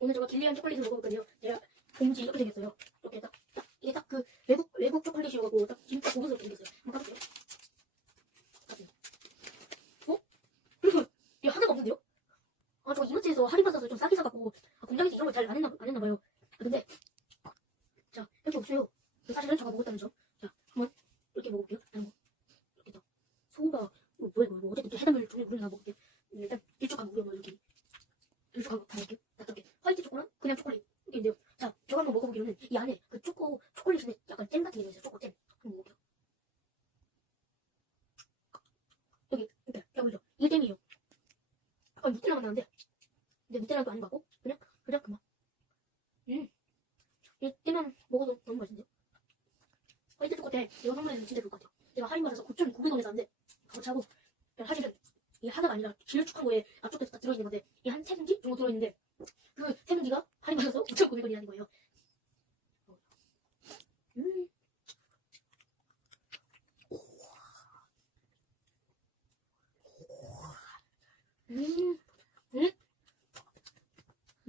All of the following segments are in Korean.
오늘 제가 길리안 초콜릿을 먹어볼거든요. 제가 봉지 이렇게 생겼어요. 이렇게 이게 딱 그 외국 초콜릿이어가지고 딱 진짜 고급스럽게 생겼어요. 한번 까볼게요. 어? 이게 하나가 없는데요? 아, 저 이마트에서 할인받아서 좀 싸게 사갖고 공장에서 이런 걸 잘 안 했나봐요. 근데 자, 이렇게 없어요. 사실은 제가 먹었다는 점. 자, 한번 이렇게 먹어볼게요. 이렇게 딱 소가 뭐야 어쨌든 또 해산물 종류 고르나 먹을게요. 일단 일촉한 무려 이렇게 일촉한 다 먹을게요. 이렇게 화이트 초코랑 그냥 초콜릿 이게 있는데요. 자, 제가 한번 먹어보기로는 이 안에 그 초콜릿인데 약간 잼 같은 게 있어요. 초코잼. 한번 먹어볼게요. 여기 이렇게 보이죠? 이게 잼이에요. 약간 누텔라 맛 나는데 근데 누텔라도 아닌 것 같고 그냥 그만. 이 잼만 먹어도 너무 맛있는데요. 화이트 초코때 이거 선물해주면 진짜 좋을 것 같아요. 제가 할인받아서 9,900원에 샀는데 값차고 사실은 이게 하나가 아니라 길쭉한 거에 앞쪽에 다 들어있는 건데 이 한 3봉지 정도 들어있는데 그 3봉지가 할인받아서 9,900원이라는 거예요.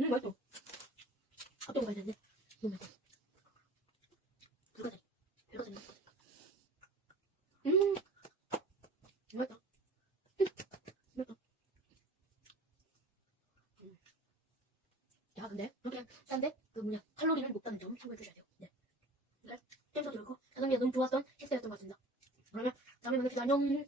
맛있어. 어떤 거 봐야 되는데 너무 맛있어. 불가사리 맛있어. 맛있다. 맛있다. 야, 근데 이렇게 싼데 칼로리는 높다는 점 참고해 주셔야 돼요. 네. 잼도 들었고 가성비가 너무 좋았던 식사였던 것 같습니다. 그러면 다음에 만납시다. 안녕.